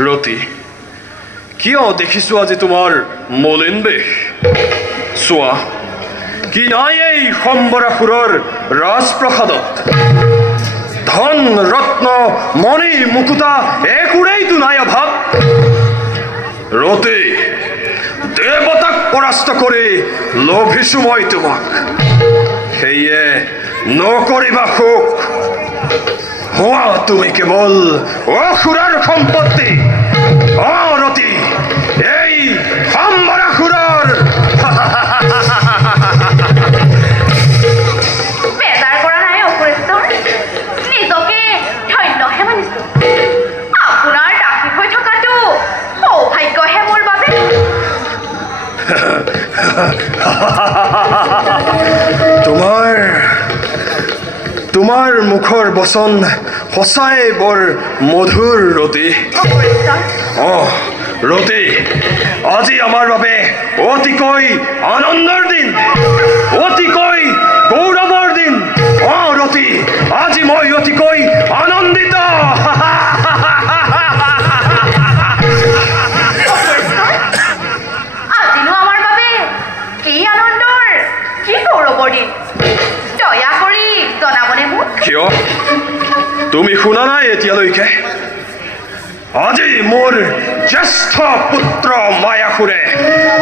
ৰতি কিয় দেখিছো আজি তোমাৰ মলিন বেশ চোৱা কি নাই এই সম্বৰাসুৰৰ ৰাজপ্ৰসাদত ধন ৰত্ন মণি মুকুতা একোৰেইতো নাই অভাৱ ৰতি দেৱতাক পৰাস্ত কৰি লোভিছো মই তোমাক সেয়ে নকৰিবা শোক হোৱা তুমি কেৱল অসুৰৰ সম্পত্তি অৰতি এই সম্বৰাসুৰৰ বেজাৰ কৰা নাই অপৰেশ্বৰ নিজকে ধন্যহে মানিছো আপোনাৰ দাসী হৈ থকাটো সৌভাগ্যহে মোৰ বাবে তোমাৰ মুখৰ বচন সঁচাই বৰ মধুৰ ৰতি ৰতি আজি আমাৰ বাবে অতিকৈ আনন্দৰ দিন অতিকৈ গৌৰৱৰ দিন ৰতি আজি মই অতিকৈ আনন্দিত আজিনো আমাৰ বাবে কি আনন্দৰ কি গৌৰৱৰ দিন দয়া কৰি জনাবনে মোক কিয় তুমি শুনা নাই এতিয়ালৈকে আজি মোৰ জ্যেষ্ঠ পুত্ৰ মায়াসুৰে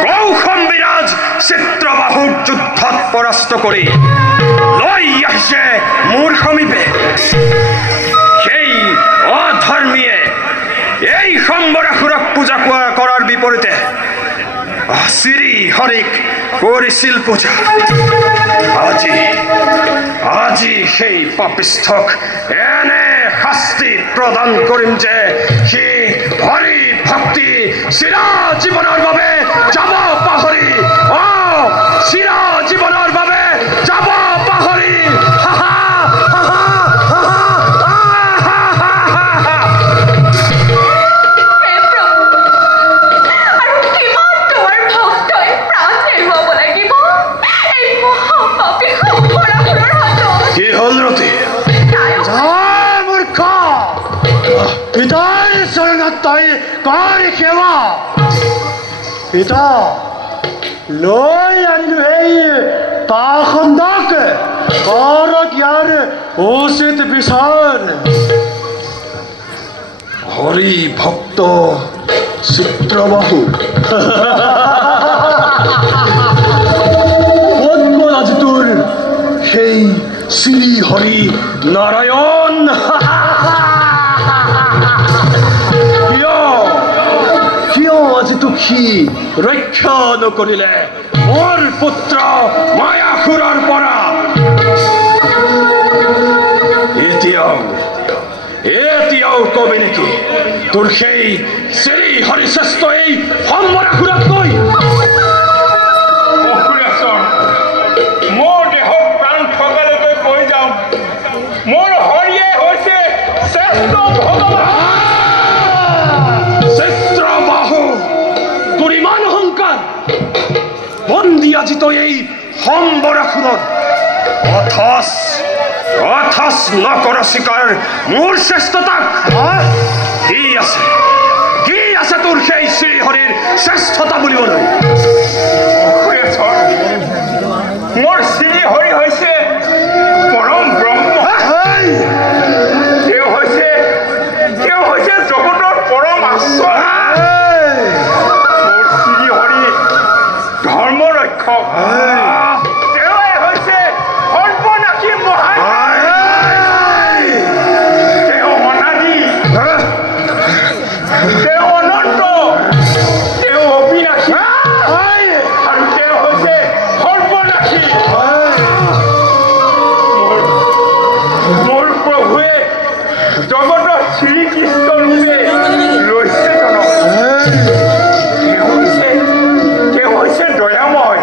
কৌশম বিৰাজ চিত্ৰবাহুক যুদ্ধত পৰাস্ত কৰি লৈ আহিছে মোৰ সমীপে সেই অধৰ্মীয়ে এই সম্বৰাসুৰক পূজা কৰাৰ বিপৰীতে শ্ৰী হৰিক কৰিছিল পূজা আজি সেই পাপিষ্ঠক এনে শাস্তি প্ৰদান কৰিম যে সি হৰি ভক্তি চিৰা জীৱনৰ বাবে যাব পাহৰি চিৰা জীৱনৰ বাবে যাব পাহৰি পিতাৰ চৰণত তই কৰ সেৱা পিতা লৈ আনিলো এই পাখণ্ডক কৰক ইয়াৰ উচিত বিচাৰ হৰি ভক্ত চিত্ৰবাহু ক'ত গ'ল আজি তোৰ সেই শ্ৰী হৰি নাৰায়ণ সি ৰক্ষা নকৰিলে মোৰ পুত্ৰ মায়াসুৰৰ পৰা এতিয়াও কবি নেকি তোৰ সেই শ্ৰী হৰিশ্ৰেষ্ঠ এই সম্বৰাসুৰক কৈ মোৰ দেহত প্ৰাণ থকালৈকে কৈ যাওঁ মোৰ হৰিয়ে হৈছে শ্ৰেষ্ঠ ভগৱান ইমান অহংকাৰ বন্দী আজি তই এই সম্বৰাসুৰত অথচ নকৰ স্বীকাৰ মোৰ শ্ৰেষ্ঠতাক কি আছে তোৰ সেই শ্ৰী হৰিৰ শ্ৰেষ্ঠতা বুলিবলৈ মোৰ শ্ৰী হৰি হৈছে পৰম ব্ৰহ্ম তেওঁ হৈছে জগতৰ পৰম আশ্ৰয় তেওঁৱে হৈছে সৰ্বনাশী তেওঁ অনাদি তেওঁ অনন্ত তেওঁ অবিনাশী আৰু তেওঁ হৈছে সৰ্বনাশী জগতৰ শ্ৰীকৃষ্ণ ৰূপে লৈছে জনক তেওঁ হৈছে দয়াময়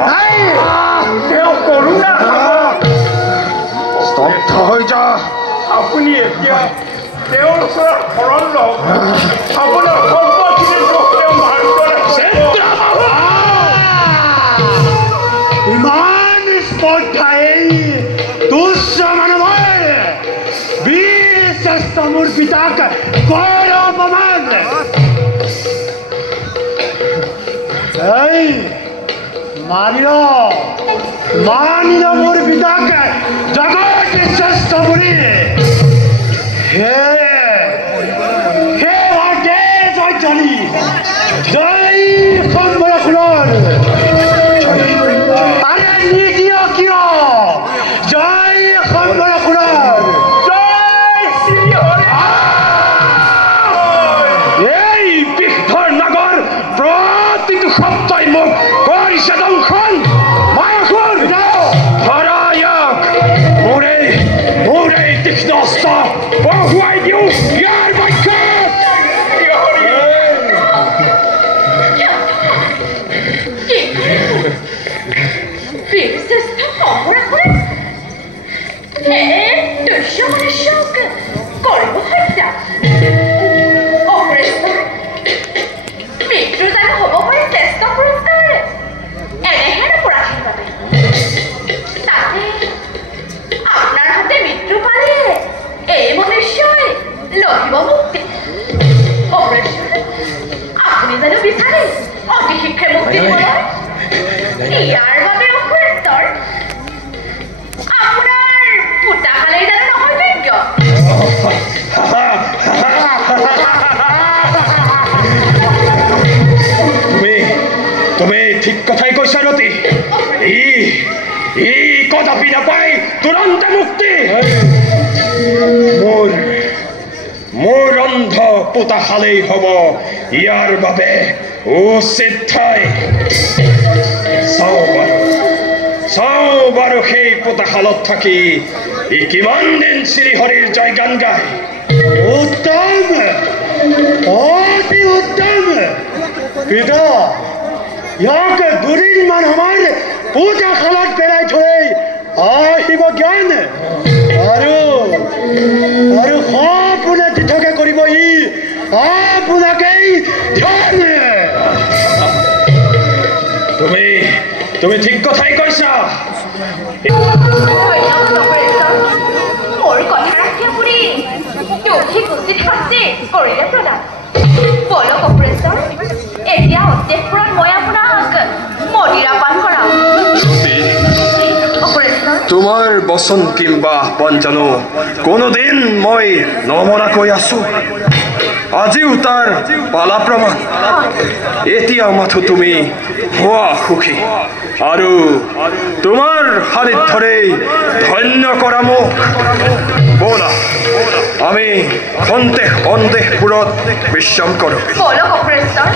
তেওঁ কৰোণা স্তব্ধ হৈ যা আপুনি এতিয়া তেওঁৰ ওচৰত শৰণ লওক আপোনাৰ সৰ্বখিনি দুখ তেওঁ ভাল কৰে ইমান স্পৰ্ধা এই তুচ্ছ মানৱৰ বীৰ শ্ৰেষ্ঠ মোৰ পিতাক কৰ অপমান এই মানিল মোৰ পিতাক জগত শ্ৰেষ্ঠ বুলি হে ভাগে জয় জনি জয় সম্বৰখনৰ আৰে নিদিও কিয় জয় সম্বৰখনৰ জয় শ্ৰী হৰি এই বিষ্ণৰ নগৰ প্ৰতিটো শব্দই মোক কৰিছে দংশন মায়াসুৰ হৰায়ক মোৰে তীক্ষ্ণ অস্ত্ৰ বহুৱাই দিওঁ ইয়াৰ বক্ষত বীৰশ্ৰেষ্ঠ সম্বৰখনে দস্যু মনুষ্যক কৰিব হত্যা অগ্ৰেশ্বৰ মৃত্যু জানো হ'ব পাৰে শ্ৰেষ্ঠ পুৰস্কাৰ এনেহেন অপৰাধীৰ বাবে তাতে আপোনাৰ হাতে মৃত্যু পালে এই মনুষ্যই লভিব মুক্তি অগ্ৰেশ্বৰ আপুনি জানো বিচাৰে অতি শীঘ্ৰে মুক্তি পাবলৈ ইয়াৰ বাবে অগ্ৰেশ্বৰ আপোনাৰ পুতাহালেই জানো নহয় যোগ্য তুমি ঠিক কথাই কৈছা ৰতি ই কদাপি নাপায় তুৰন্ত মুক্তি মোৰ অন্ধ পুতাহালেই হ'ব ইয়াৰ বাবে উচিত ঠাই চাওঁ বাৰু সেই পুতাহালত থাকি ই কিমান দিন শ্ৰীহৰিৰ জয় গান গায় উত্তম অতি উত্তম পিতা ইয়াক দুদিনমান সময় পূজা খালত পেলাই থৈ আহিব জ্ঞান আৰু সপোনে তীৰ্থকে কৰিব ই আপোনাকেই ধ্যান তুমি ঠিক কথাই কৈছা মোৰ কথা ৰাখি আপুনি দোষীক উচিত শাস্তি কৰিলে প্ৰদান বলক অগ্ৰেশ্বৰ এতিয়া অত্যাসপুৰত মই আপোনাক মদিৰা পান কৰাম অগ্ৰেশ্বৰ তোমাৰ বচন কিম্বা আহ্বান জানো কোনোদিন মই নমনাকৈ আছো আজিও তাৰ পালা প্ৰমাণ এতিয়া মাথো তুমি হোৱা সুখী আৰু তোমাৰ সান্নিধ্যৰে ধন্য কৰা মোক বলা আমি সন্দেহবোৰত বিশ্ৰাম কৰোঁ বলক অগ্ৰেশ্বৰ